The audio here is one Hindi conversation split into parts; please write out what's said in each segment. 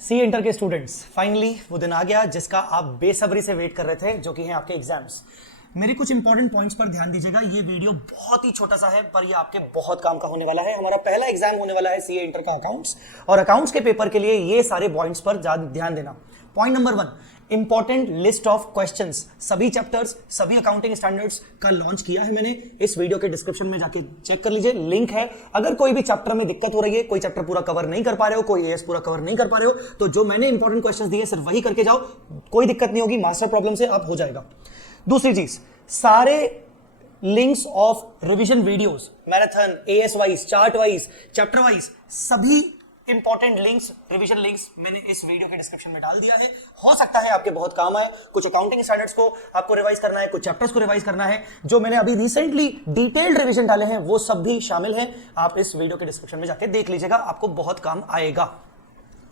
सी इंटर के स्टूडेंट्स, फाइनली वो दिन आ गया जिसका आप बेसब्री से वेट कर रहे थे, जो कि हैं आपके एग्जाम्स। मेरे कुछ इंपॉर्टेंट पॉइंट्स पर ध्यान दीजिएगा। ये वीडियो बहुत ही छोटा सा है पर ये आपके बहुत काम का होने वाला है। हमारा पहला एग्जाम होने वाला है सीए इंटर का अकाउंट्स, और अकाउंट्स के पेपर के लिए ये सारे पॉइंट्स पर ध्यान देना। Point number 1, important list of questions. सभी चैप्टर्स, सभी अकाउंटिंग स्टैंडर्ड्स का लॉन्च किया है मैंने। इस वीडियो के डिस्क्रिप्शन में जाके चेक कर लीजिए, लिंक है। अगर कोई भी चैप्टर में दिक्कत हो रही है, कोई चैप्टर पूरा कवर नहीं कर पा रहे हो, कोई एएस पूरा कवर नहीं कर पा रहे हो, तो जो मैंने इंपॉर्टेंट क्वेश्चंस दिए सिर्फ वही करके जाओ, कोई दिक्कत नहीं होगी। मास्टर प्रॉब्लम से आप हो जाएगा। दूसरी चीज, सारे links of revision videos, marathon, as wise, chart wise, chapter wise, सभी इंपॉर्टेंट लिंक्स, रिवीजन लिंक्स मैंने इस वीडियो के डिस्क्रिप्शन में डाल दिया है। हो सकता है आपके बहुत काम आए। कुछ अकाउंटिंग स्टैंडर्ड्स को आपको रिवाइज करना है, कुछ चैप्टर्स को रिवाइज करना है। जो मैंने अभी रिसेंटली डिटेल्ड रिवीजन डाले हैं वो सब भी शामिल हैं। आप इस वीडियो के डिस्क्रिप्शन में जाके देख लीजिएगा, आपको बहुत काम आएगा।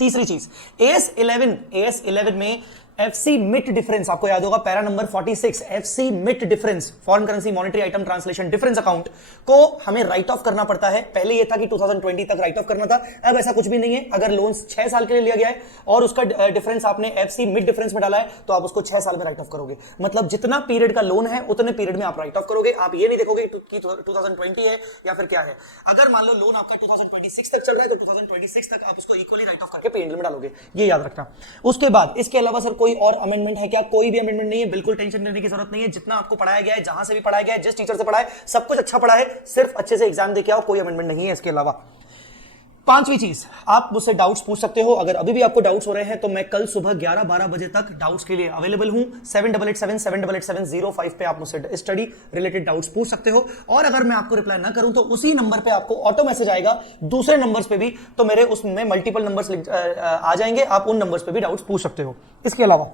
तीसरी चीज, एएस 11 में एफसी मिट डिफरेंस, आपको याद होगा पैरा नंबर 46, एफसी मिट difference, foreign currency monetary item translation difference account को हमें राइट ऑफ करना पड़ता है। पहले यह था कि 2020 तक राइट ऑफ करना था, अब ऐसा कुछ भी नहीं है। अगर लोन 6 साल के लिए लिया गया है और उसका डिफरेंस आपने एफसी मिट डिफरेंस में डाला है, तो आप उसको 6 साल में राइट ऑफ करोगे। मतलब जितना पीरियड का लोन है उतने पीरियड में आप राइट ऑफ करोगे। आप ये नहीं देखोगे कि 2020 है या फिर क्या है। अगर मान लो लोन आपका 2026 तक चल रहा है, तो 2026 तक आप उसको इक्वली राइट ऑफ करके पीरियड में डालोगे, ये याद रखना। उसके बाद इसके अलावा सर कोई और अमेंडमेंट है क्या? कोई भी अमेंडमेंट नहीं है, बिल्कुल टेंशन लेने की जरूरत नहीं है। जितना आपको पढ़ाया गया है, जहां से भी पढ़ाया गया है, जिस टीचर से पढ़ा है, सब कुछ अच्छा पढ़ा है। सिर्फ अच्छे से एग्जाम देके आओ, कोई अमेंडमेंट नहीं है इसके अलावा। पांचवी चीज, आप मुझसे डाउट्स पूछ सकते हो। अगर अभी भी आपको डाउट्स हो रहे हैं तो मैं कल सुबह 11-12 बजे तक डाउट्स के लिए अवेलेबल हूं। 7887-788705 पे आप मुझसे स्टडी रिलेटेड डाउट्स पूछ सकते हो। और अगर मैं आपको रिप्लाई ना करूं तो उसी नंबर पे आपको ऑटो मैसेज आएगा दूसरे नंबर्स पे भी, तो मेरे उसमें मल्टीपल नंबर्स आ जाएंगे, आप उन नंबर्स पे भी डाउट्स पूछ सकते हो। इसके अलावा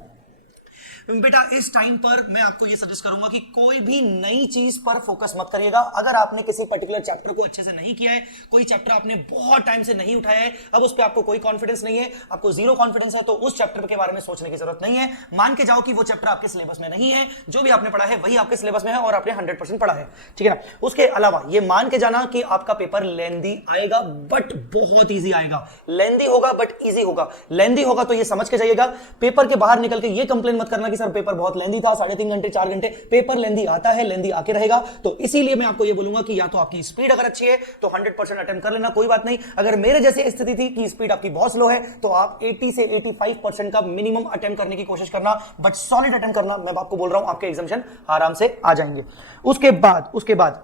बेटा इस टाइम पर मैं आपको यह सजेस्ट करूंगा कि कोई भी नई चीज पर फोकस मत करिएगा। अगर आपने किसी पर्टिकुलर चैप्टर को अच्छे से नहीं किया है, कोई चैप्टर आपने बहुत टाइम से नहीं उठाया है, अब उस पर आपको कोई कॉन्फिडेंस नहीं है, आपको जीरो कॉन्फिडेंस है, तो उस चैप्टर के बारे में सोचने की जरूरत नहीं है। मान के जाओ कि वो चैप्टर आपके सिलेबस में नहीं है, जो भी आपने पढ़ा है वही आपके सिलेबस में है और आपने 100% पढ़ा है, ठीक है ना। उसके अलावा ये मान के जाना कि आपका पेपर लेंदी आएगा, बट बहुत ईजी आएगा। लेंदी होगा बट ईजी होगा। लेंदी होगा तो ये समझ के जाइएगा, पेपर के बाहर निकल के ये कंप्लेन मत करना कि सर पेपर बहुत लेंदी था, 3.5 घंटे 4 घंटे। पेपर लेंदी आता है, लेंदी आके रहेगा। तो इसीलिए मैं आपको ये बोलूंगा कि या तो आपकी स्पीड अगर अच्छी है तो 100% अटेम्प्ट कर लेना, कोई बात नहीं। अगर मेरे जैसी स्थिति थी कि स्पीड आपकी बहुत स्लो है, तो आप 80 से 85% का मिनिमम अटेम्प्ट करने की कोशिश करना, बट सॉलिड अटेम्प्ट करना। मैं आपको बोल रहा हूं, आपके एग्जामिनेशन आराम से आ जाएंगे। उसके बाद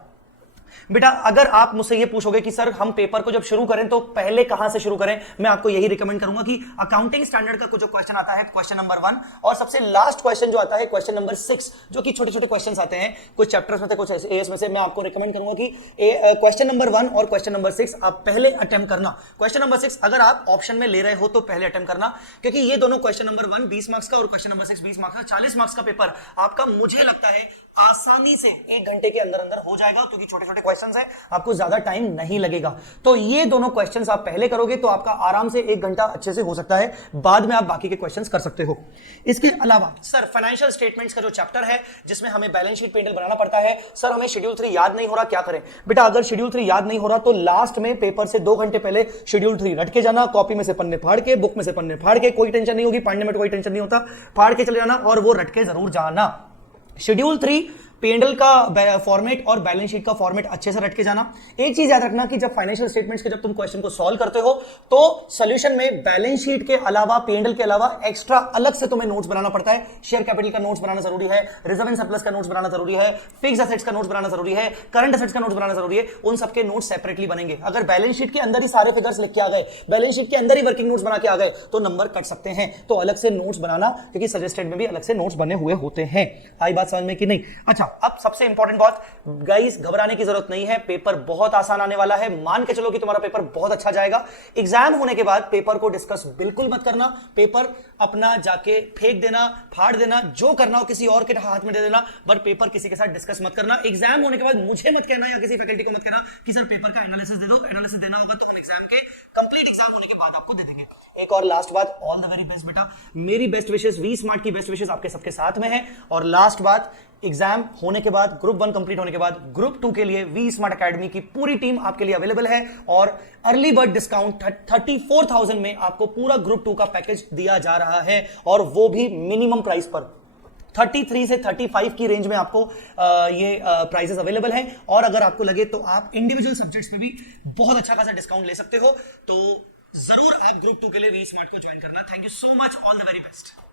बेटा अगर आप मुझसे ये पूछोगे कि सर हम पेपर को जब शुरू करें तो पहले कहां से शुरू करें, मैं आपको यही रिकमेंड करूंगा कि अकाउंटिंग स्टैंडर्ड का कुछ जो क्वेश्चन आता है, क्वेश्चन नंबर 1, और सबसे लास्ट क्वेश्चन जो आता है क्वेश्चन नंबर 6, जो कि छोटे छोटे क्वेश्चन आते हैं कुछ चैप्टर्स में से, कुछ एएस में से, मैं आपको रिकमेंड करूंगा कि क्वेश्चन नंबर 1 और क्वेश्चन नंबर 6 आप पहले अटेम्प्ट करना। क्वेश्चन नंबर 6 अगर आप ऑप्शन में ले रहे हो तो पहले अटेम्प्ट करना, क्योंकि ये दोनों क्वेश्चन नंबर 1 20 मार्क्स का और क्वेश्चन नंबर 6 20 मार्क्स का, 40 मार्क्स का पेपर आपका मुझे लगता है आसानी से 1 घंटे के अंदर अंदर हो जाएगा, क्योंकि छोटे छोटे क्वेश्चंस हैं, आपको ज्यादा टाइम नहीं लगेगा। तो ये दोनों क्वेश्चंस आप पहले करोगे तो आपका आराम से 1 घंटा अच्छे से हो सकता है, बाद में आप बाकी के क्वेश्चंस कर सकते हो। इसके अलावा सर फाइनेंशियल स्टेटमेंट्स का जो चैप्टर है जिसमें हमें बैलेंस शीट पेंडल बनाना पड़ता है, सर हमें शेड्यूल 3 याद नहीं हो रहा, क्या करें? बेटा अगर शेड्यूल 3 याद नहीं हो रहा तो लास्ट में पेपर से 2 घंटे पहले शेड्यूल 3 रट के जाना, कॉपी में से पन्ने फाड़ के, बुक में से पन्ने फाड़ के, कोई टेंशन नहीं होगी, पढ़ने में कोई टेंशन नहीं होता, फाड़ के चले जाना और वो रट के जरूर जाना। शेड्यूल 3 पेंडल का फॉर्मेट और बैलेंस शीट का फॉर्मेट अच्छे से रट के जाना। एक चीज याद रखना कि जब फाइनेंशियल स्टेटमेंट्स के जब तुम क्वेश्चन को सॉल्व करते हो तो सॉल्यूशन में बैलेंस शीट के अलावा, पेंडल के अलावा एक्स्ट्रा अलग से तुम्हें नोट्स बनाना पड़ता है। शेयर कैपिटल का नोट्स बनाना जरूरी है, रिजर्व एंड सरप्लस का नोट्स बनाना जरूरी है, फिक्स्ड एसेट्स का नोट्स बनाना जरूरी है, करंट एसेट्स का नोट्स बनाना जरूरी है। उन सबके नोट्स सेपरेटली बनेंगे। अगर बैलेंस शीट के अंदर ही सारे फिगर्स लिख के आ गए, बैलेंस शीट के अंदर ही वर्किंग नोट्स बना के आ गए, तो नंबर कट सकते हैं। तो अलग से नोट्स बनाना, क्योंकि सजेस्टेड में भी अलग से नोट्स बने हुए होते हैं। आई बात समझ में कि नहीं? अच्छा, अब सबसे इंपॉर्टेंट बात, गाइस घबराने की जरूरत नहीं है, पेपर बहुत आसान आने वाला है। मान के चलो कि तुम्हारा पेपर बहुत अच्छा जाएगा। एग्जाम होने के बाद पेपर को डिस्कस बिल्कुल मत करना। पेपर अपना जाके फेंक देना, फाड़ देना, जो करना हो किसी और के हाथ में दे देना, बट पेपर किसी के साथ डिस्कस मत करना। एग्जाम होने के बाद मुझे मत कहना या किसी फैकल्टी को मत कहना कि सर पेपर का एनालिसिस दे दो। एनालिसिस देना होगा तो हम एग्जाम के कंप्लीट एग्जाम होने के बाद आपको दे देंगे। एक और लास्ट बात, ऑल द वेरी बेस्ट बेटा, मेरी बेस्ट विशेस, वी स्मार्ट की बेस्ट विशेस आपके सबके साथ में है। और लास्ट बात, एग्जाम होने के बाद, ग्रुप 1 कंप्लीट होने के बाद ग्रुप 2 के लिए वी स्मार्ट एकेडमी की पूरी टीम आपके लिए अवेलेबल है और अर्ली बर्ड डिस्काउंट 34,000 में आपको पूरा ग्रुप 2 का पैकेज दिया जा रहा है और वो भी मिनिमम प्राइस पर 33 से 35 की रेंज में आपको ये प्राइसेस अवेलेबल हैं। और अगर आपको लगे तो आप इंडिविजुअल सब्जेक्ट्स में भी बहुत अच्छा खासा डिस्काउंट ले सकते हो। तो जरूर आप ग्रुप 2 के लिए वी स्मार्ट को ज्वाइन करना। Thank you so much, all the very best.